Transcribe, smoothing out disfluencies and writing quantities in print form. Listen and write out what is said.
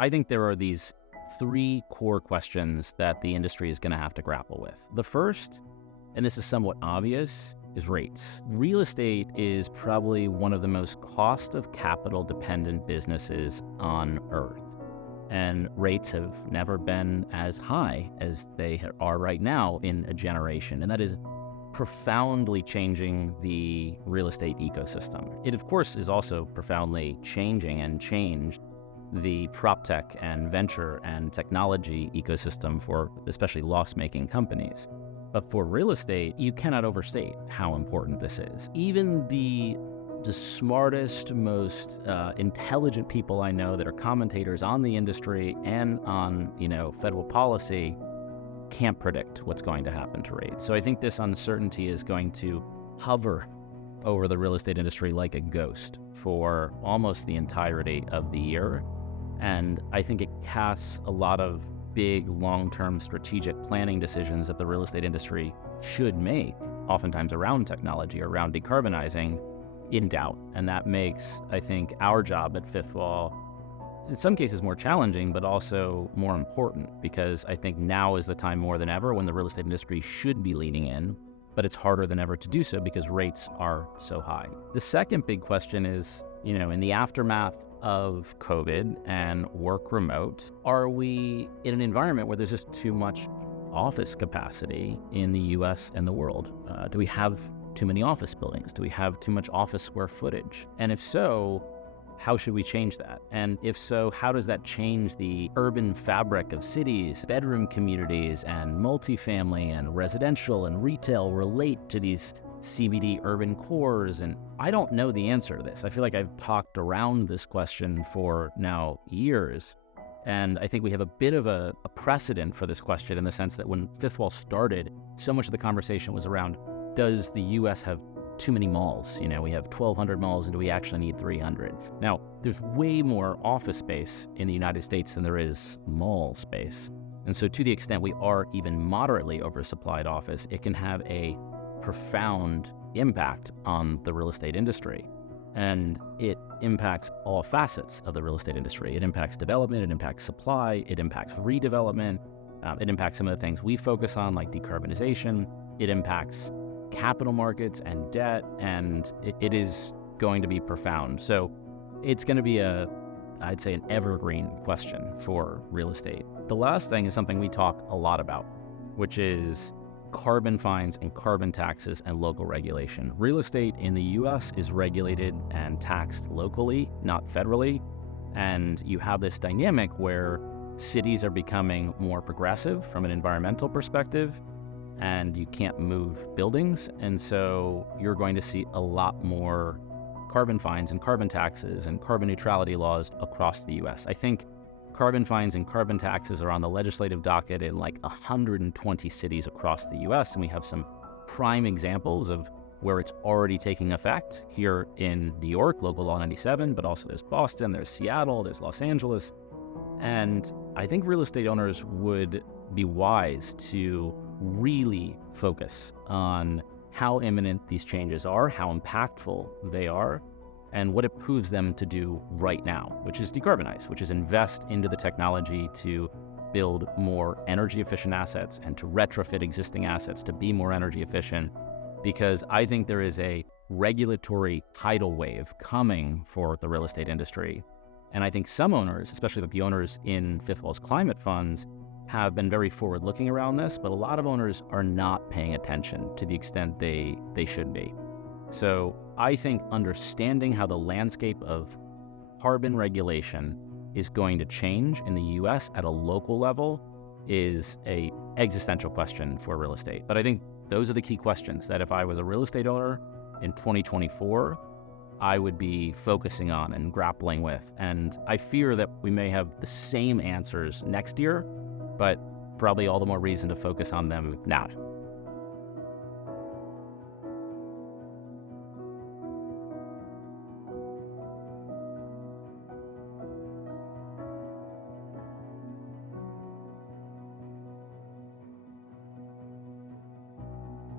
I think there are these three core questions that the industry is going to have to grapple with. The first, and this is somewhat obvious, is rates. Real estate is probably one of the most cost of capital dependent businesses on earth. And rates have never been as high as they are right now in a generation. And that is profoundly changing the real estate ecosystem. It, of course, is also profoundly changing and changed the proptech and venture and technology ecosystem for especially loss-making companies. But for real estate, you cannot overstate how important this is. Even the smartest, most intelligent people I know that are commentators on the industry and on, federal policy can't predict what's going to happen to rates. So I think this uncertainty is going to hover over the real estate industry like a ghost for almost the entirety of the year. And I think it casts a lot of big, long-term strategic planning decisions that the real estate industry should make, oftentimes around technology, around decarbonizing, in doubt. And that makes, I think, our job at Fifthwall, in some cases, more challenging, but also more important, because I think now is the time more than ever when the real estate industry should be leaning in, but it's harder than ever to do so because rates are so high. The second big question is, in the aftermath of COVID and work remote, are we in an environment where there's just too much office capacity in the US and the world? Do we have too many office buildings? Do we have too much office square footage? And if so, how should we change that? And if so, how does that change the urban fabric of cities, bedroom communities, and multifamily and residential and retail relate to these CBD urban cores? And I don't know the answer to this. I feel like I've talked around this question for now years. And I think we have a bit of a precedent for this question in the sense that when Fifthwall started, so much of the conversation was around, does the US have too many malls? We have 1,200 malls, and do we actually need 300? Now, there's way more office space in the United States than there is mall space. And so to the extent we are even moderately oversupplied office, it can have a profound impact on the real estate industry. And it impacts all facets of the real estate industry. It impacts development, it impacts supply, it impacts redevelopment, it impacts some of the things we focus on, like decarbonization. It impacts capital markets and debt, and it is going to be profound. So it's going to be I'd say an evergreen question for real estate. The last thing is something we talk a lot about, which is carbon fines and carbon taxes and local regulation. Real estate in the US is regulated and taxed locally, not federally. And you have this dynamic where cities are becoming more progressive from an environmental perspective, and you can't move buildings. And so you're going to see a lot more carbon fines and carbon taxes and carbon neutrality laws across the US. I think carbon fines and carbon taxes are on the legislative docket in like 120 cities across the US. And we have some prime examples of where it's already taking effect here in New York, Local Law 97, but also there's Boston, there's Seattle, there's Los Angeles. And I think real estate owners would be wise to really focus on how imminent these changes are, how impactful they are, and what it behooves them to do right now, which is decarbonize, which is invest into the technology to build more energy efficient assets and to retrofit existing assets to be more energy efficient. Because I think there is a regulatory tidal wave coming for the real estate industry. And I think some owners, especially the owners in Fifthwall's climate funds, have been very forward-looking around this, but a lot of owners are not paying attention to the extent they should be. So I think understanding how the landscape of carbon regulation is going to change in the US at a local level is an existential question for real estate. But I think those are the key questions that if I was a real estate owner in 2024, I would be focusing on and grappling with. And I fear that we may have the same answers next year, but probably all the more reason to focus on them now.